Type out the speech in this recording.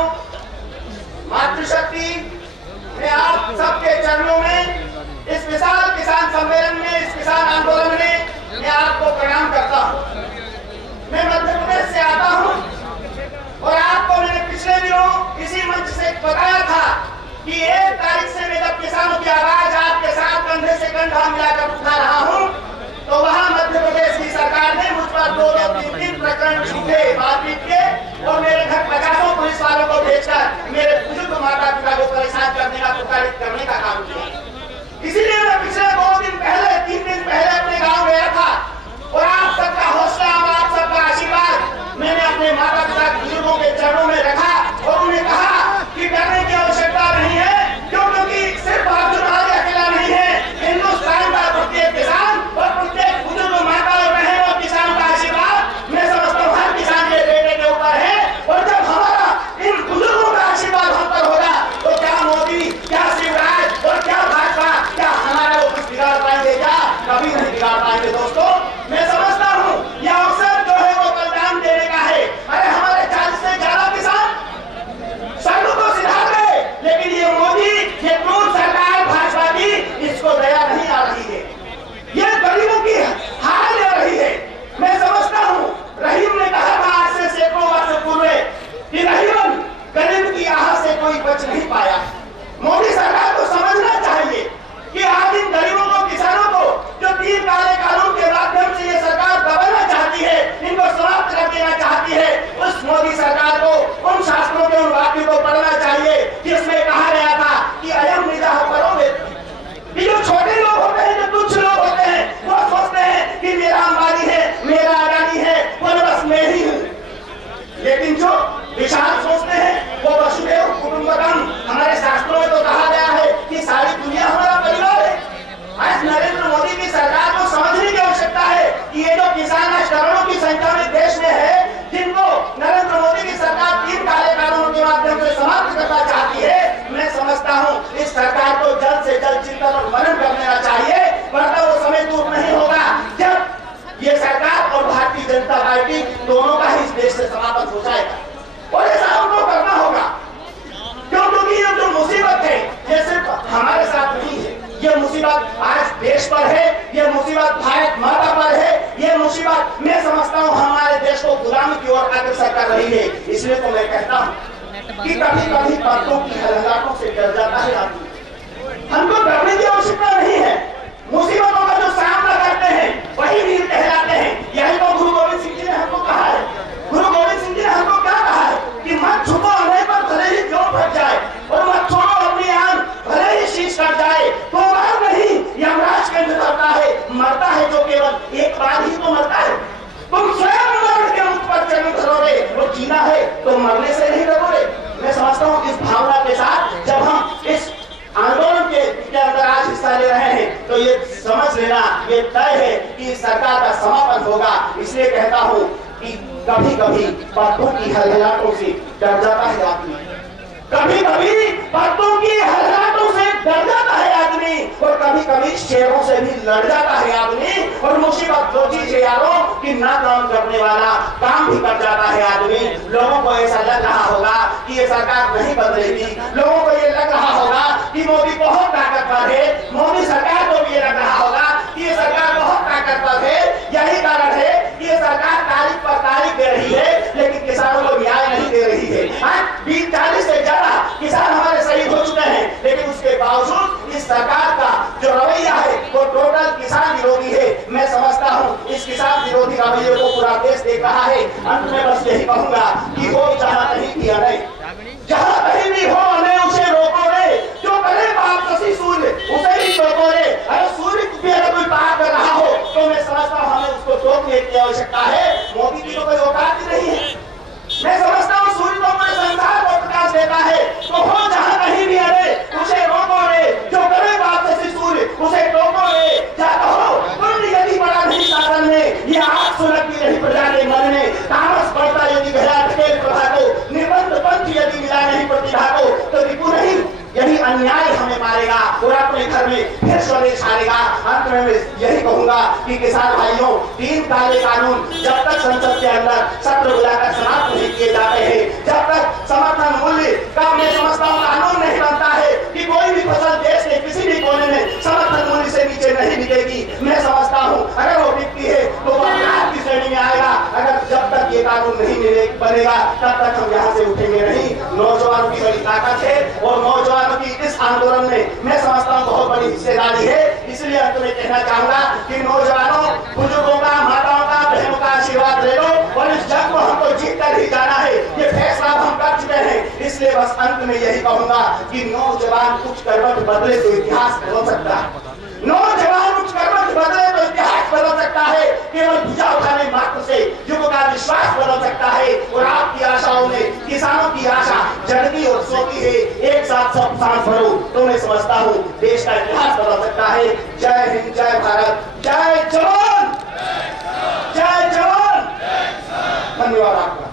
भाइयों, मातृशक्ति मैं आप सबके चरणों में इस विशाल किसान सम्मेलन में, इस किसान आंदोलन में मैं आपको प्रणाम करता हूं। मैं मध्य प्रदेश से आता हूं और आपको मैंने पिछले दिनों इसी मंच से बताया था कि 1 तारीख से मैं जब किसानों की आवाज आपके साथ कंधे से कंधा मिलाकर उठा रहा हूं, तो वहां मध्य प्रदेश की सरकार ने मुझ पर 2-3 प्रकरण झूठे बातचीत के और मेरे घर 50 पुलिस वालों को भेजकर मेरे बुजुर्ग माता पिता को परेशान करने का, प्रताड़ित करने का काम किया। इसीलिए मैं पिछले 3 दिन पहले अपने गांव गया था और आप सबका हौसला और आप सबका आशीर्वाद मैंने अपने माता पिता बुजुर्गों के चरणों में रखा और उन्हें कहा कि डरने की आवश्यकता नहीं है, क्योंकि सिर्फ आप चुनाव अकेला नहीं है, हिंदुस्तान का प्रत्येक किसान और प्रत्येक बुजुर्ग माता और बहन और किसान का आशीर्वाद मैं समझता हूँ हर किसान के बेटे के ऊपर है। और जब हमारा इन बुजुर्गों का आशीर्वाद हम पर होगा तो क्या मोदी, क्या शिवराज और क्या भाजपा, क्या हमारा वो कुछ बिगाड़ पाएंगे? क्या कभी नहीं बिगाड़ पाएंगे। दोस्तों, मैं समझता हूँ यह अवसर जो है वो बलिदान देने का है। अरे हमारे 40 से ज्यादा किसान सड़कों को सिधार गए, लेकिन ये मोदी, ये क्रूर सरकार भाजपा की, इसको दया नहीं आ रही है, ये गरीबों की हाल ले रही है। मैं समझता हूँ रहीम ने कहा था आज से सैकड़ों वर्ष पूर्व कि रहीमन, गरीब की आह से कोई बच नहीं पाया। मोदी सरकार को समझना चाहिए कि आज इन गरीबों को, किसानों को जो 3 काले कानून के माध्यम से ये सरकार दबाना चाहती है, इनको समाप्त कर देना चाहती है, उस मोदी सरकार को उन शास्त्रों के उन वाक्यों को पढ़ना चाहिए जिसमें कहा गया था कि अयम निजाह करोगे। ये जो छोटे लोग होते हैं, जो तुच्छ लोग होते हैं, वो सोचते हैं कि मेरा अंबानी है, मेरा अडानी है, वो बस मैं ही हूँ। लेकिन जो विशाल सोचते हैं वो वसुधैव कुटुंबकम, हमारे शास्त्रों में तो कहा गया है कि सारी दुनिया हमारा परिवार है। आज नरेंद्र मोदी की सरकार को समझने की आवश्यकता है कि ये जो किसान आज करोड़ों की संख्या में देश में है, जिनको नरेंद्र मोदी की सरकार 3 काले कानूनों के माध्यम से समाप्त करना चाहती है, मैं समझता हूँ इस सरकार को जल्द से जल्द चिंतन और मनन कर लेना चाहिए, वरना वो समय दूर नहीं होगा जब ये सरकार और भारतीय जनता पार्टी दोनों का ही इस देश से समापन हो जाएगा। और ऐसा हमको करना होगा, क्योंकि ये जो मुसीबत है ये सिर्फ हमारे साथ नहीं है, ये मुसीबत आज देश पर है, ये मुसीबत भारत माता पर है, ये मुसीबत मैं समझता हूँ हमारे देश को गुलामी की ओर अग्रसर कर रही है। इसलिए तो मैं कहता हूँ कि कभी कभी बातों की हलहलाहटों से डर जाता है आदमी। हमको डरने की आवश्यकता नहीं है, मुसीबतों का जो सामना करते हैं वही वीर कहलाते हैं। यही तो गुरु गोविंद सिंह जी ने हमको कहा है। गुरु गोविंद सिंह जी ने हमको क्या कहा है कि मत छुपो हमें पर भले ही क्यों फट जाए, और मत छोड़ो अपनी आंख भले ही शीश कट जाए, तो बार नहीं यमराज के अंदर धरता है, मरता है जो केवल एक बार ही तो मरता है। तुम स्वयं मरण के मुख पर चरण धरोगे, और जीना है तो मरने से नहीं डरोगे। मैं समझता हूँ इस भावना के साथ जब हम इस आंदोलन के अंदर आज हिस्सा ले रहे हैं तो ये समझ लेना ये तय है कि सरकार का समापन होगा। इसलिए कहता हूँ कि कभी कभी बातों की हलहलाहटों से डर जाता है आदमी, कभी कभी बातों की हलहलाहटों से डर जाता है आदमी, और कभी कभी शेरों से भी लड़ जाता है आदमी। और मुसीबत दो चीज है यारों कि ना काम करने वाला काम भी कर जाता है आदमी। लोगों को ऐसा लग रहा होगा कि ये सरकार नहीं बदलेगी, लोगों को ये लग रहा होगा कि मोदी बहुत ताकतवर है, मोदी सरकार को भी ये लग रहा होगा कि ये सरकार बहुत ताकतवर है। यही कारण है कि ये सरकार तारीख पर तारीख दे रही है, लेकिन किसानों को न्याय नहीं दे रही है। आज 20-40 से ज्यादा किसान हमारे शहीद हो चुके हैं, लेकिन उसके बावजूद इस सरकार का जो रवैया है वो टोटल किसान विरोधी है। मैं समझता हूँ इस किसान विरोधी रवैये को पूरा देश देख रहा है। अंत में बस यही कहूंगा कि हो जहाँ कहीं भी अरे, जहाँ कहीं भी हो हमें उसे रोको रे, जो करे पाप शशि सूर्य उसे ही रोको रे। अरे सूर्य भी अगर कोई पाप कर रहा हो तो मैं समझता हूँ हमें उसको रोकने की आवश्यकता है। मोदी की तो कोई औकात नहीं है। मैं समझता हूँ सूर्य तो पूरे संसार को प्रकाश देता है, तो हो जहाँ कहीं भी अरे उसे रोको रे, जो करे पाप शशि सूर्य उसे रोको रे। क्या कहो पुण्य यदि बड़ा नहीं शासन में, ये आग सुलगती रही प्रजा के मन में, तामस बढ़ता यदि गया ढकेल प्रभा को, निबंध पंथ यदि मिला नहीं प्रतिभा को, तो रिपु नहीं यही अन्याय हमें मारेगा और अपने घर में फिर स्वदेश हारेगा। अंत में मैं यही कहूंगा कि किसान भाइयों, 3 काले कानून जब तक संसद के अंदर सत्र बुलाकर समाप्त नहीं किए जाते हैं, जब तक समर्थन मूल्य तक हम यहाँ से उठेंगे नहीं। नौजवानों की बड़ी ताकत है और नौजवानों की इस आंदोलन में मैं समझता हूँ बहुत बड़ी हिस्सेदारी है। इसलिए अंत में कहना चाहूंगा कि नौजवानों, बुजुर्गों का, माताओं का, बहनों का आशीर्वाद ले लो और इस जंग को हमको जीत कर ही जाना है। ये फैसला हम कर चुके हैं। इसलिए बस अंत में यही कहूंगा कि नौजवान कुछ करवट बदले तो इतिहास बदल सकता है। नौजवान कुछ करवट बदले तो इतिहास बदल सकता है। केवल भुजा उठाने मात्र से युग का विश्वास बदल सकता है। और आपकी आशाओं में किसानों की आशा जगती और सोती है। एक साथ सब सांस भरो तो मैं समझता हूँ देश का इतिहास बदल सकता है। जय हिंद, जय भारत, जय जवान, जय जवान। धन्यवाद आपका।